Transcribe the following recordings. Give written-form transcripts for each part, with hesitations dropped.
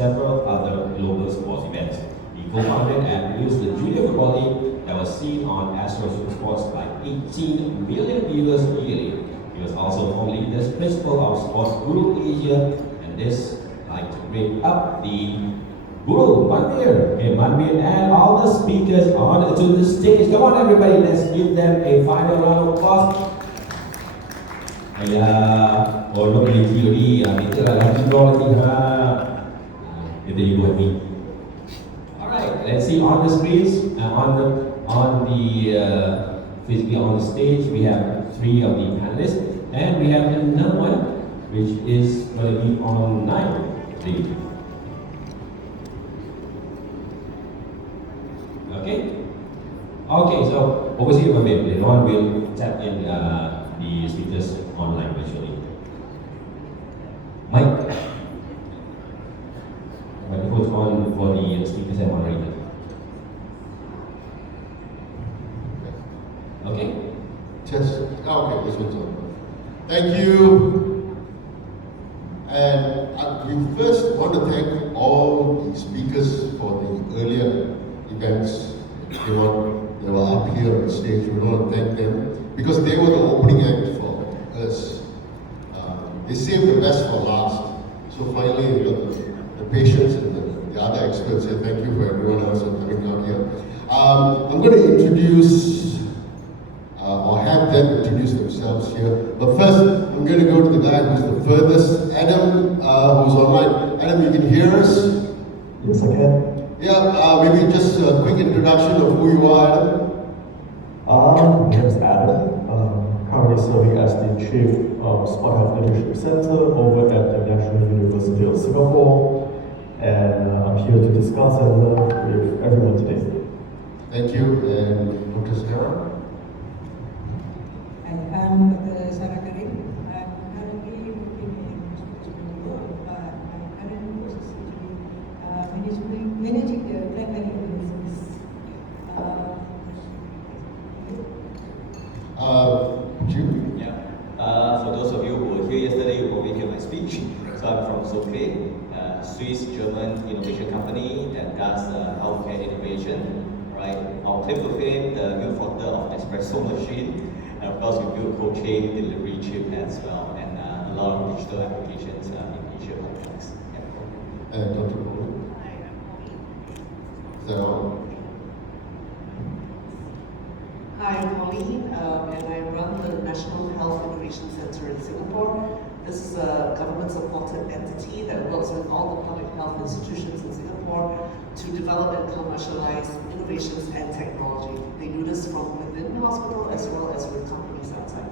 several other global sports events. He co-founded and produced the Junior Football League that was seen on Astro Supersports by 18 million viewers yearly. He was also formerly the principal of Sports Guru Asia, and this like to bring up the Guru Manvir. Okay, Manvir and all the speakers on to the stage. Come on, everybody, let's give them a final round of applause. Orang beli teori, kita lah lagi draw lagi ha. Kita you and me. Alright, let's see on the screens, physically on the stage, we have 3 of the panelists, and we have another one, which is going to be online. Okay, so over here, no one will tap in the speakers online virtually. Mike, microphone's on for the speakers and moderator. Okay? Just, okay, this one's on. Thank you. And we first want to thank all the speakers for the earlier events. They were up here on stage. We want to thank them because they were the opening act for us. They saved the best for last. So finally, the patients and the other experts say thank you for everyone else for coming out here. I'm going to introduce or have them introduce themselves here. But first, I'm going to go to the guy who's the furthest, Adam, who's online. Adam, you can hear us? Yes, I can. Yeah, maybe just a quick introduction of who you are, Adam. My name is Adam. Currently serving as the Chief of Sport Health Leadership Center over at the National University of Singapore. And I'm here to discuss and learn with everyone today. Thank you. And Dr. Sarah? I am Dr. Sarah Karim. I'm currently working in hospital, but my current post is actually managing the primary business. Jude? Yeah. For those of you who were here yesterday, you probably hear my speech. So I'm from Sophie, a Swiss-German innovation company that does healthcare innovation. Right? Our claim to fame, the new founder of espresso machine, and of course we build cold chain delivery chip as well, and a lot of digital applications in Asia context. And Dr. Paul? Hi, I'm Pauline. So, Hi, I'm Pauline, and I run the National Health Innovation Center in Singapore. This is a government-supported entity that works with all the public health institutions in Singapore to develop and commercialize innovations and technology. They do this from within the hospital as well as with companies outside.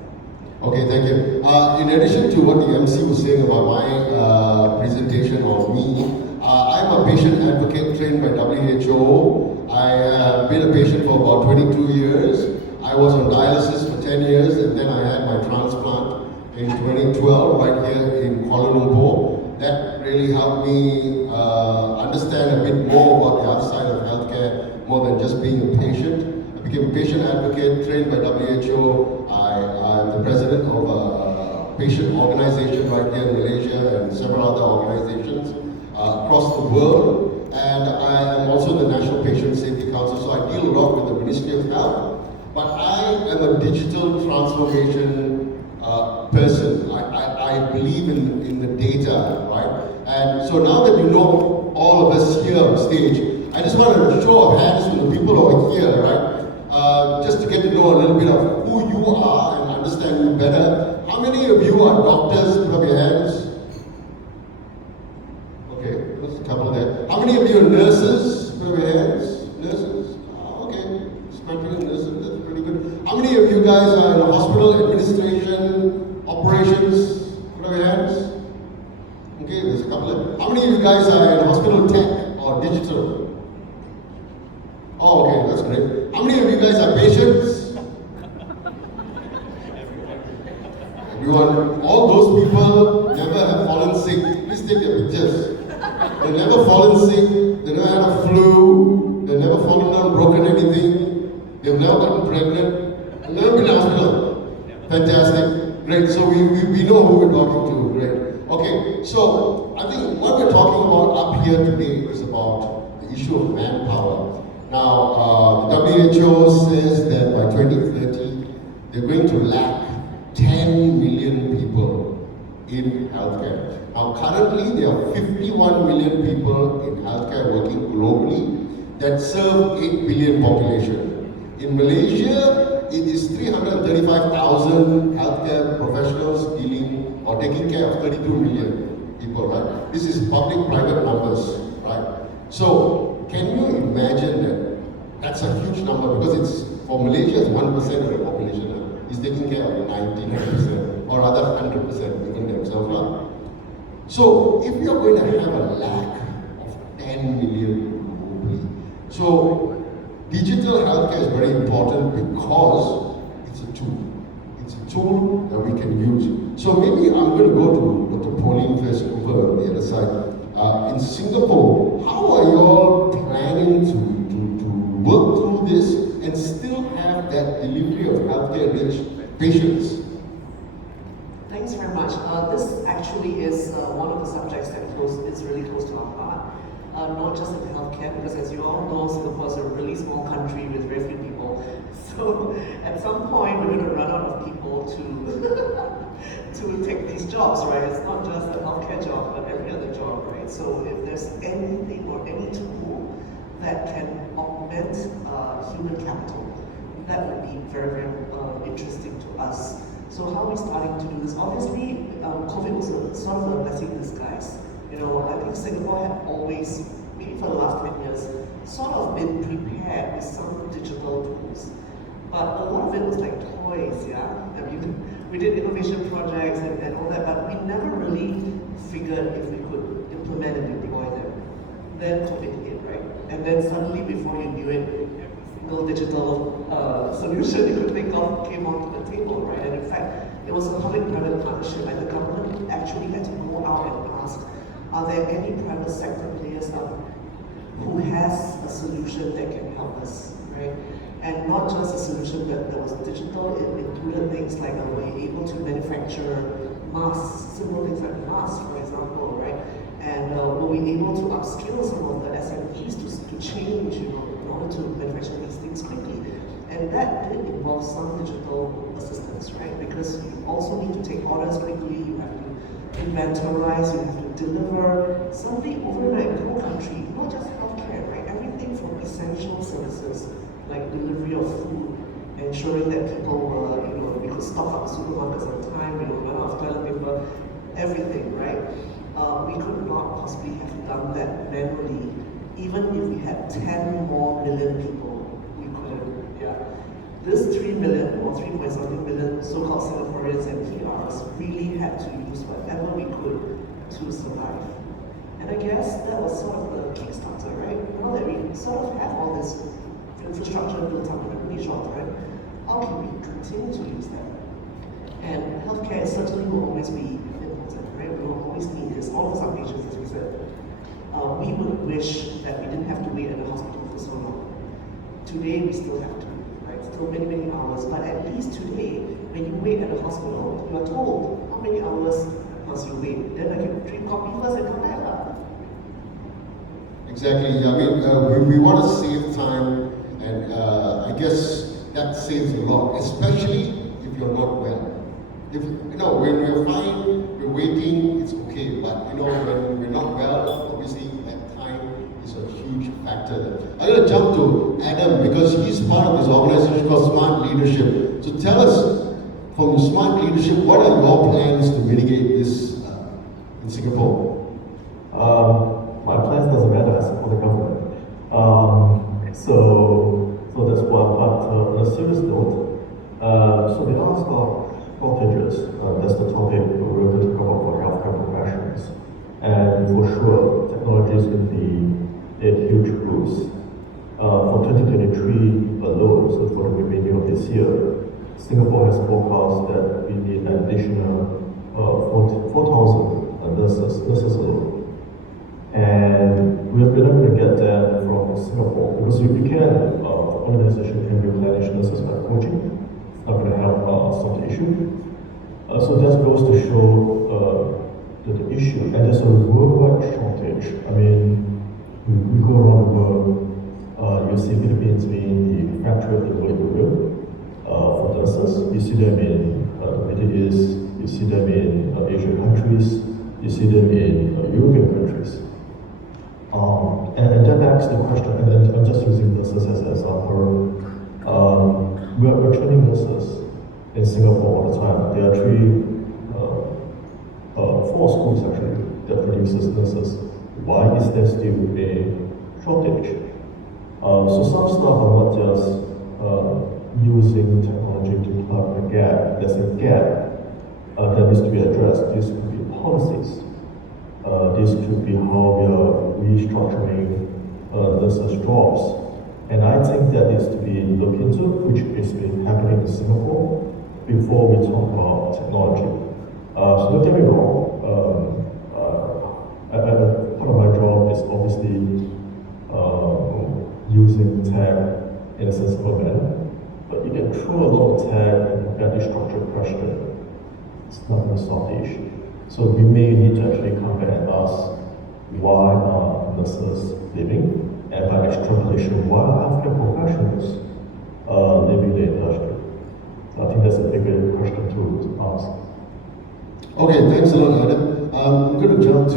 okay, thank you. In addition to what the MC was saying about my presentation or me, I'm a patient advocate trained by WHO. I have been a patient for about 22 years. I was on dialysis for 10 years and then I had my transplant in 2012 right here in Kuala Lumpur. That really helped me understand a bit more about the outside of healthcare, more than just being a patient. I became a patient advocate trained by WHO. I'm the president of a patient organization right here in Malaysia and several other organizations across the world. And I am also the National Patient Safety Council, so I deal a lot with the Ministry of Health. But I am a digital transformation person. I believe in the data, right? And so now that you know all of us here on stage, I just want a show of hands from the people who are here, right? Just to get to know a little bit of who you are and understand you better. How many of you are doctors? Put up your hands. Okay, there's a couple there. How many of you are nurses? Put up your hands. Nurses? Okay, it's not really nurses. That's pretty good. How many of you guys are in hospital administration, operations? Put up your hands. Okay, there's a couple of. How many of you guys are in hospital tech or digital? Oh, okay, that's great. How many of you guys are patients? Everyone. All those people never have fallen sick. Please take their pictures. They've never fallen sick. They never had a flu. They've never fallen down, broken anything. They've never gotten pregnant. They've never been in hospital. Fantastic. Great. So we know who we're talking to. Great. Okay. So I'm I think what we're talking about up here today is about the issue of manpower. Now, the WHO says that by 2030, they're going to lack 10 million people in healthcare. Now, currently, there are 51 million people in healthcare working globally that serve 8 billion population. In Malaysia, it is 335,000 healthcare professionals dealing or taking care of 32 million people, right? This is public-private numbers, right? So, can you imagine that? That's a huge number because it's, for Malaysia, it's 1% of the population. It's taking care of 99% or rather 100% even themselves. Right? So, if you're going to have a lack of 10 million globally, so digital healthcare is very important because it's a tool. It's a tool that we can use. So maybe I'm going to go to Dr. Pauline first over on the other side. In Singapore, how are you all planning to work through this and still have that delivery of healthcare reach patients? Thanks very much. This actually is one of the subjects that is really close to our heart. Not just in healthcare, because as you all know, Singapore is a really small country with very few people. So at some point, we're going to run out of people to take these jobs, right? It's not just a healthcare job, but every other job, right? So if there's anything or any tool that can augment human capital, that would be very, very interesting to us. So how are we starting to do this? Obviously, COVID was sort of a blessing in disguise. You know, I think Singapore had always, maybe for the last 10 years, sort of been prepared with some digital tools. But a lot of it was like toys, yeah? I mean, we did innovation projects and all that, but we never really figured if we could implement and deploy them. Then COVID hit, right? And then suddenly, before you knew it, every single digital solution you could think of came onto the table, right? And in fact, it was a public-private partnership, and the government actually had to go out and ask, are there any private sector players who has a solution that can help us, right? And not just a solution that was digital, it included things like were you able to manufacture masks, simple things like masks, for example, right? And were we able to upskill some of the SMEs to change, you know, in order to manufacture these things quickly? And that did involve some digital assistance, right? Because you also need to take orders quickly, you have to inventorize, you have to deliver something overnight in the whole country, not just healthcare, right? Everything from essential services like delivery of food, ensuring that people were, you know, we could stock up the supermarkets on time, you know, run out of toilet paper, everything, right? We could not possibly have done that manually, even if we had 10 more million people. We couldn't, yeah. This 3 million or 3 point something million so-called Singaporeans and PRs really had to use whatever we could to survive. And I guess that was sort of the Kickstarter, right? Now that we sort of have all this infrastructure built up in a really short time, how can we continue to use that? And healthcare certainly will always be important, right? We will always need this. All of us are patients, as we said. We would wish that we didn't have to wait at the hospital for so long. Today, we still have to, right? Still many, many hours. But at least today, when you wait at the hospital, you are told how many hours must you wait. Then I can drink coffee first and come back. Exactly. I mean, we want to save time, and I guess that saves a lot, especially if you're not well. If you know, when we're fine, we're waiting, it's okay. But you know, when we're not well, obviously that time is a huge factor. I'm going to jump to Adam because he's part of this organization called Smart Leadership. So tell us, from Smart Leadership, what are your plans to mitigate this in Singapore? My plans doesn't matter, I support the government. So that's one. But on a serious note, so there are some shortages. That's the topic we're going to talk about for healthcare professionals. And for sure, technology is going to be a huge boost. For 2023 alone, so for the remaining of this year, Singapore has forecast that we need an additional 4,000 nurses alone. And we're not going to get that from Singapore because you can, organization can replenish nurses by coaching. It's not going to help solve the issue. So that goes to show that the issue, and there's a worldwide shortage. I mean, we go around the world, you see Philippines being the factory of the world for nurses. You see them in the Middle East, you see them in Asian countries, you see them in European countries. And that begs the question, and I'm just using nurses as an example. We're training nurses in Singapore all the time. There are four schools actually that produces nurses. Why is there still a shortage? So some staff are not just using technology to plug a gap. There's a gap that needs to be addressed. This could be policies. This could be how we are restructuring nurses' jobs. And I think that needs to be looked into, which is been happening in Singapore before we talk about technology. So don't get me wrong, part of my job is obviously using tech in a sensible manner, but you can throw a lot of tech in a badly structured question. It's not going to solve the issue. So we may need to actually come back and ask, why are nurses leaving? And by extrapolation, why are healthcare professionals leaving the industry? I think that's a bigger question to ask. Okay, thanks a lot, Adam. I'm going to jump to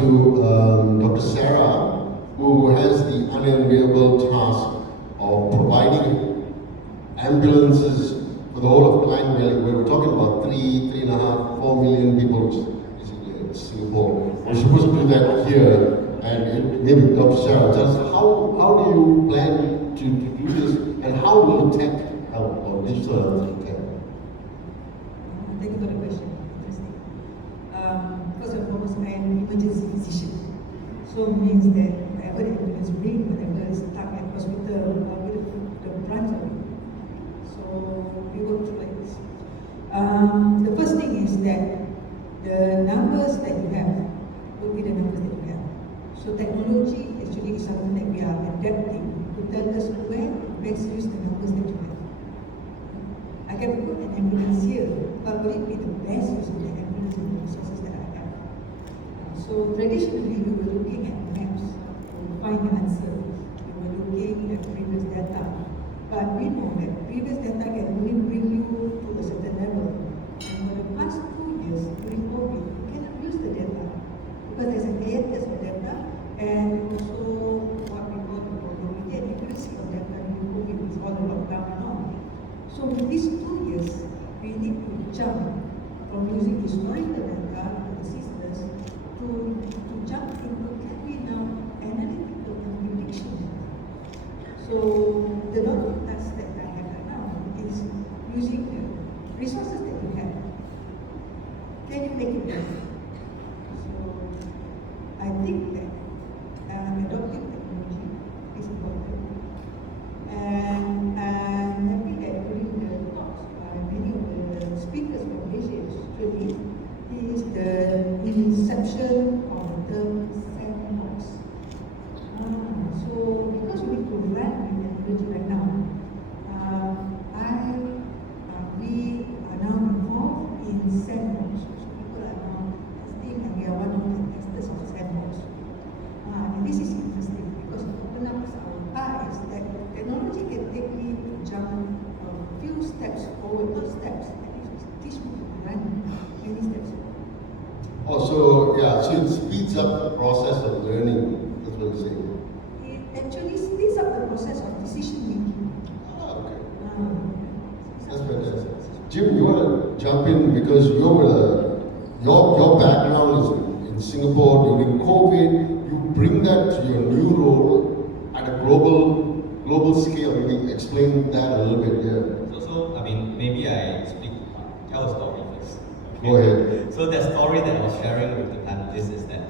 Dr. Sarah, who has the unenviable task of providing ambulances for the whole of Klang Valley, where we're talking about 3.5, 4 million people, which is basically in Singapore. We're supposed to do that here, and maybe Dr. Sarah tell us how do you plan to do this, and how will tech help, or digital health help? Thank you for the question. Interesting. First and foremost, I am an emergency physician. So it means that whatever the ambulance bring, whatever is stuck at hospital, with the branch of it. So we work through like this. The first thing is that the numbers that you have will be the numbers that you have. So technology actually is something that we are adapting to tell us when best use the numbers that you have. I can put an ambulance here, but will it be the best use of the ambulance and the resources that I have? So traditionally, we were looking at maps to find the answer. We were looking at previous data. But we know that previous data can only bring you to a certain level. And for the past 2 years, during COVID, you cannot use the data because there's a hiatus of data, and also what we call the probability and accuracy of data during COVID is all the lockdown and all. So in these 2 years, we need to jump from using historical data to assist us to jump into can we now analytical and prediction data. So the lot of tasks that I have right now is using the resources that you have. Can you make it better? So I think that adopting technology is important. And I'm happy that during the talks by many of the speakers from Asia, actually, is the inception of the term sandbox. So because we need to run with technology right now, we are now involved in sandbox. So people are now testing, and we are one of the testers of sandbox. And this is interesting because it opens up our eyes that technology can take me to jump a few steps forward, not steps, and teach me to run many steps forward. Oh, so it speeds up the process of learning. That's what you're saying. It actually speeds up the process of decision making. Okay. That's fantastic. Jim, you want to jump in because your background is in Singapore during COVID. You bring that to your new role at a global scale. Maybe explain that a little bit here. So I mean, maybe I tell a story first. Okay? Go ahead. So the story that I was sharing with the panelists is that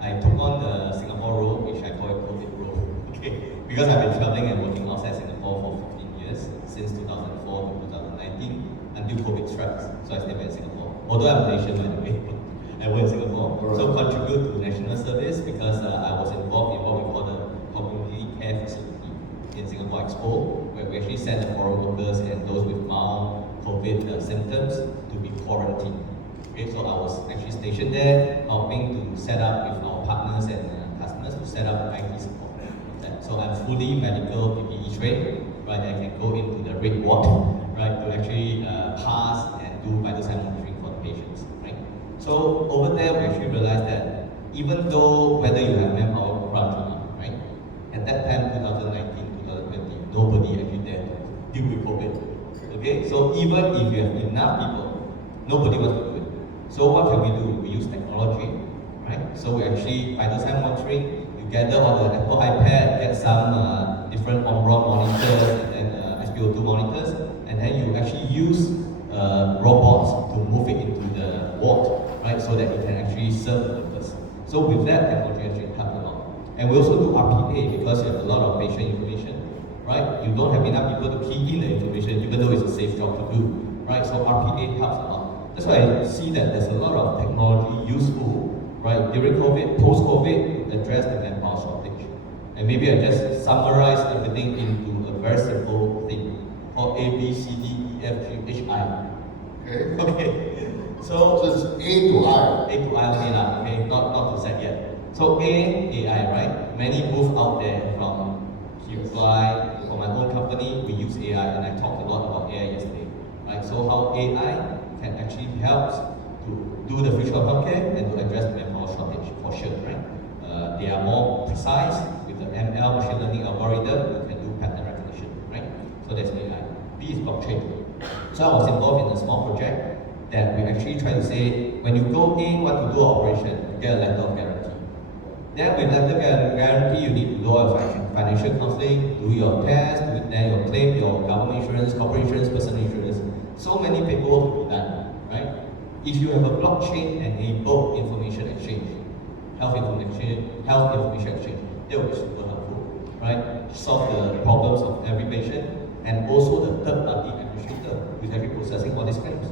I took on the Singapore role, which I call it COVID role. Okay, because I've been traveling and working outside Singapore for 15 years, since 2004 to 2019, until COVID strikes. So I stayed back in Singapore. Although I'm Malaysian, by the way, I work in Singapore. Right. So contribute to national service because I was involved in what we call the community care facility in Singapore Expo, where we actually send the foreign workers and those with mild COVID symptoms to be quarantined. Okay, so I was actually stationed there, helping to set up with our partners and customers to set up IT support. So I'm fully medical PPE trained, right? I can go into the red ward, right, to actually pass and do vital sign monitoring for the patients, right? So over there, we actually realized that even though whether you have manpower crunch or not, right? At that time, 2019, 2020, nobody actually there to deal with COVID. Okay, so even if you have enough people, nobody wants to do it. So what can we do? We use technology, right? So we actually vital sign monitoring. You gather all the Apple iPad, get some different on-road monitors and then SpO2 monitors, and then you actually use robots to move it into the ward, right? So that it can actually serve the purpose. So with that, technology actually helped a lot. And we also do RPA because you have a lot of patient information, right? You don't have enough people to key in the information, even though it's a safe job to do, right? So RPA helps a lot. That's why I see that there's a lot of technology useful, right, during COVID, post-COVID, to address the manpower shortage. And maybe I just summarize everything into a very simple thing called A, B, C, D, E, F, G, H, I. Okay. Okay. So it's A to I. A to I only lah, okay, not to Z yet. So A, AI, right? Many booths out there from Qfly, for my own company, we use AI, and I talked a lot about AI yesterday, right? So how AI can actually help to do the future of healthcare and to address the manpower shortage for sure, right? They are more precise with the ML machine learning algorithm. You can do pattern recognition, right? So that's AI. B is blockchain. So I was involved in a small project that we actually try to say, when you go in, want to do operation, you get a letter of guarantee. Then with letter guarantee, you need to do all financial counseling, do your test, then your claim, your government insurance, corporate insurance, personal insurance. So many paperwork to be done, right? If you have a blockchain-enabled information exchange, health information exchange, that would be super helpful, right? Solve the problems of every patient and also the third-party administrator who is actually processing all these claims,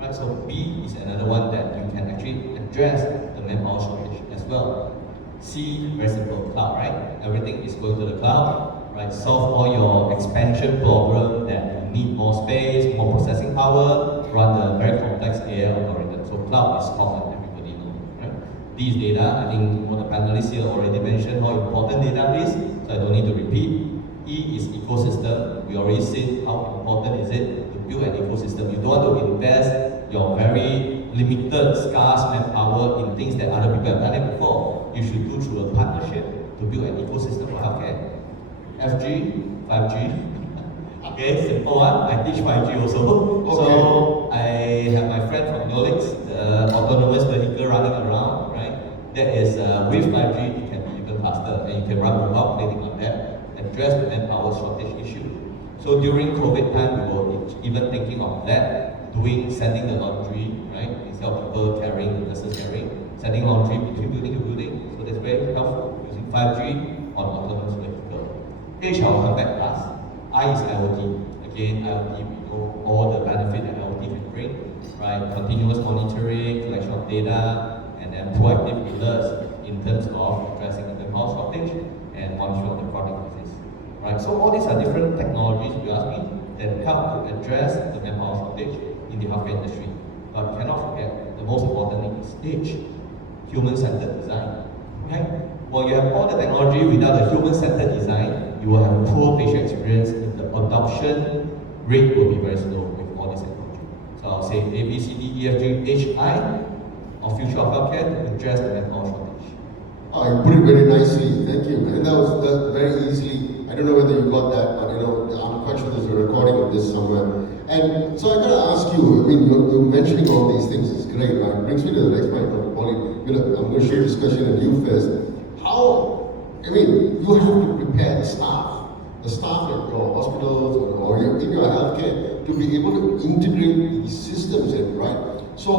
right? So B is another one that you can actually address the manpower shortage as well. C, very simple, cloud, right? Everything is going to the cloud, right? Solve all your expansion problem that you need more space, more processing power, run the very complex AI algorithm. So cloud is common, everybody knows, right? D is data. I think all the panelists here already mentioned how important data is, so I don't need to repeat. E is ecosystem. We already said how important is it to build an ecosystem. You don't want to invest your very limited, scarce manpower in things that other people have done it before. You should do through a partnership to build an ecosystem for healthcare. FG, 5G. Okay, simple one. I teach 5G also. Okay. So I have my friend from Nolix, the autonomous vehicle running around, right? That is with 5G, it can be even faster, and you can run without planning on that. Address the manpower shortage issue. So during COVID time, we were even thinking of that, sending the laundry, right? Instead of people carrying, the nurses carrying, sending laundry between building to building. So that's very helpful using 5G on autonomous vehicle. H, I'll come back last. I is IoT. Again, IoT, we know all the benefit that IoT can bring, right? Continuous monitoring, collection of data, and then proactive alerts in terms of addressing the manpower shortage and monitoring of the chronic disease, right? So all these are different technologies, if you ask me, that help to address the manpower shortage in the healthcare industry. But cannot forget, the most important thing is H, human-centered design, right? Well, you have all the technology without a human-centered design, you will have a poor patient experience. The adoption rate will be very slow with all this technology. So I'll say A, B, C, D, E, F, G, H, I, of future of healthcare to address the manpower shortage. Oh, you put it very nicely. Thank you. And that was very easily. I don't know whether you got that, but I'm quite sure there's a recording of this somewhere. And so I gotta ask you. I mean, you're mentioning all these things. It's great, but it brings me to the next point. Polly, I'm going to shoot this question at you first. How? I mean, you have to prepare the staff at your hospitals or in your healthcare to be able to integrate these systems in, right? So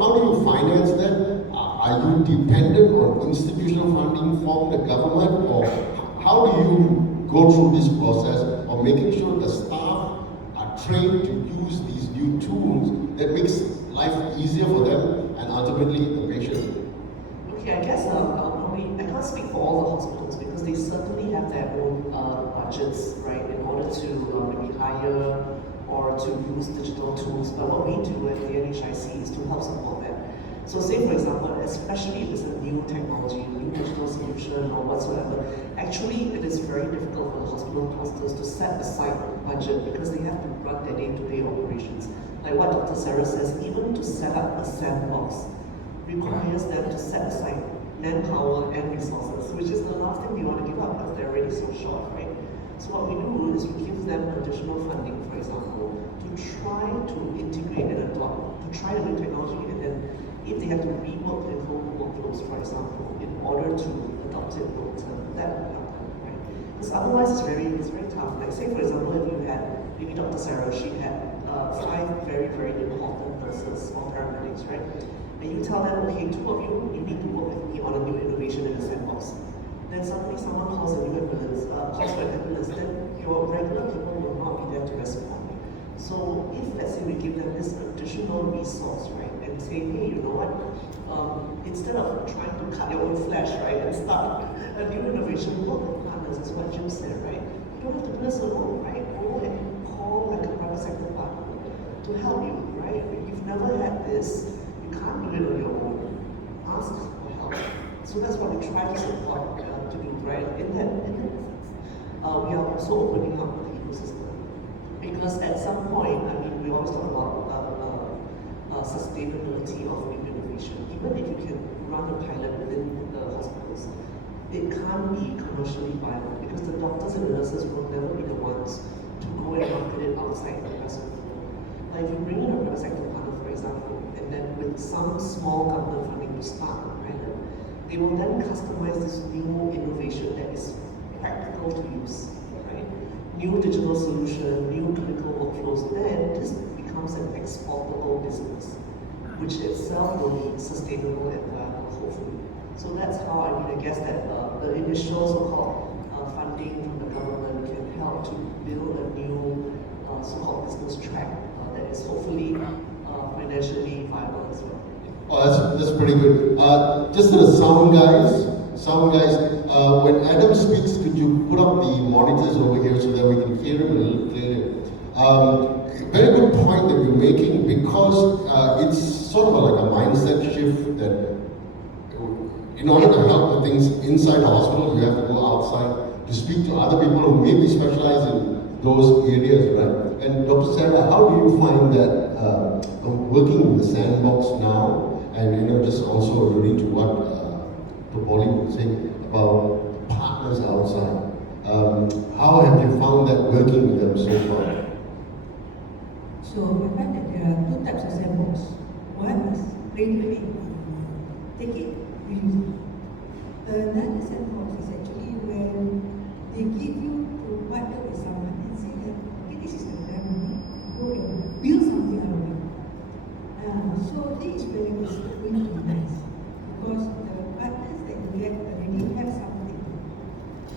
how do you finance that? Are you dependent on institutional funding from the government, or how do you go through this process of making sure the staff are trained to use these new tools that makes life easier for them and ultimately the patient? Okay, I guess I can't speak for all the hospitals because they certainly have their own budgets, right, in order to maybe hire or or to use digital tools, but what we do at the NHIC is to help support that. So say for example, especially if it's a new technology, new digital solution or whatsoever, actually it is very difficult for the hospital clusters to set aside budget because they have to run their day-to-day operations. Like what Dr. Sarah says, even to set up a sandbox requires them to set aside manpower and resources, which is the last thing we want to give up because they're already so short, right? So what we do is we give them additional funding, for example, to try to integrate and adopt, to try the new technology, and then if they have to rework their whole workflows, for example, in order to adopt it long term, that would help them, right? Because otherwise it's very tough. Like say for example, if you had maybe Dr. Sarah, she had 5 very important nurses or paramedics, right? And you tell them, okay, 2 of you need to work with me on a new innovation in the sandbox. Then suddenly someone calls a new ambulance, calls for an ambulance, then your regular people will not be there to respond. So if let's say we give them this additional resource, right, and say, hey, you know what, instead of trying to cut your own flesh, right, and start a new innovation, work with partners, is what Jim said, right? You don't have to do this alone, right? Go and call like a private sector partner to help you, right? If you've never had this, you can't do it on your own. Ask for help. So that's what we try to support to do, right? In that sense, we are also opening up the ecosystem. Because at some point, I mean, we always talk about sustainability of new innovation. Even if you can run a pilot within the hospitals, it can't be commercially viable because the doctors and the nurses will never be the ones to go and market it outside the rest of the world. Like if you bring in a private sector partner, for example, and then with some small government funding to start a pilot, they will then customize this new innovation that is practical to use, right? New digital solution, new clinical workflows, then this becomes an exportable business, which itself will be sustainable and viable, hopefully. So that's how I guess that the initial so-called funding from the government can help to build a new so-called business track that is hopefully financially viable as well. Oh, that's pretty good. Just to the sound guys, when Adam speaks, could you put up the monitors over here so that we can hear him a little clearer? Very good point that you're making because it's sort of like a mindset shift that in order to help the things inside the hospital, you have to go outside to speak to other people who maybe specialize in those areas, right? And Dr. Sarah, how do you find that working with the sandbox now? And just also alluding to what Pauline was saying about partners outside. How have you found that working with them so far? So I find that there are 2 types of sandbox. One is really take it, use it. Another sandbox is actually when they give you to partner with someone and say that, okay, this is the time, go and build something out of it. So this is where it's going to be nice because the partners that you get already have something.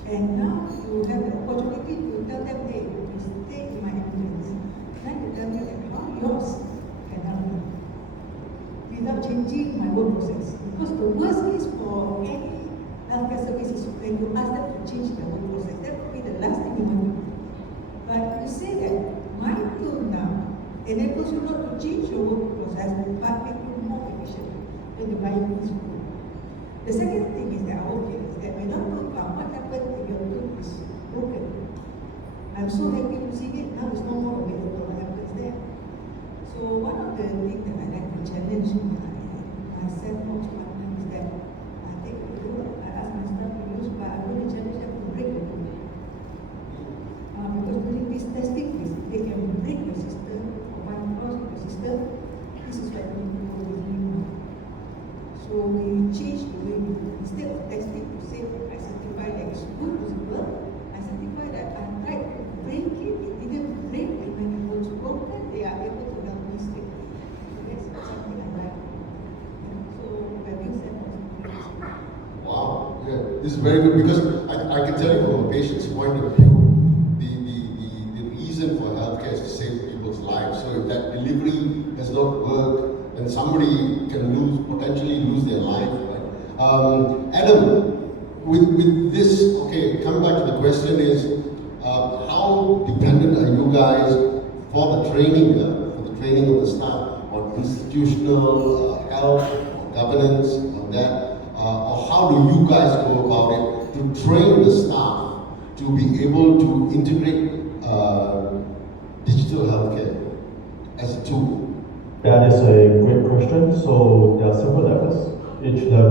And now you have the opportunity to tell them, hey, you stay in my ambulance. Trying to tell you that how yours can help me without changing my work process. Because the worst case for any healthcare service is when you ask them to change their work process. That would be the last thing you want to do. But you say that my tool now enables you not to change your work process, but make you more efficient when you buy this food. The second thing is that is that we don't know about what happens if your tooth is broken. I'm so happy to see it now. It's no more available. What happens there? So one of the things that I like to challenge my sandbox partner is that I take a video, I ask my staff to use, but I'm going to challenge them to break the tool. Because during this testing, they can break your system, or bypass your system. This is what we do with you. So we change the way we do. Instead of testing to say, I certify that it's good usable, I certify that I tried to break it, it didn't break it. When it was broken, they are able to help me straight. So that's something I like. So we're being sent on. Wow, yeah, this is very good because I can tell you from a patient's point of view, the reason for healthcare is to save people's lives. So if that delivery does not work, then somebody can potentially lose their life, right? Adam, with this, okay, coming back to the question is, how dependent are you guys for the training of the staff on institutional health, governance, on that, or how do you guys go about it to train the staff to be able to integrate digital healthcare as a tool? That is a great question. So there are several levels. Each level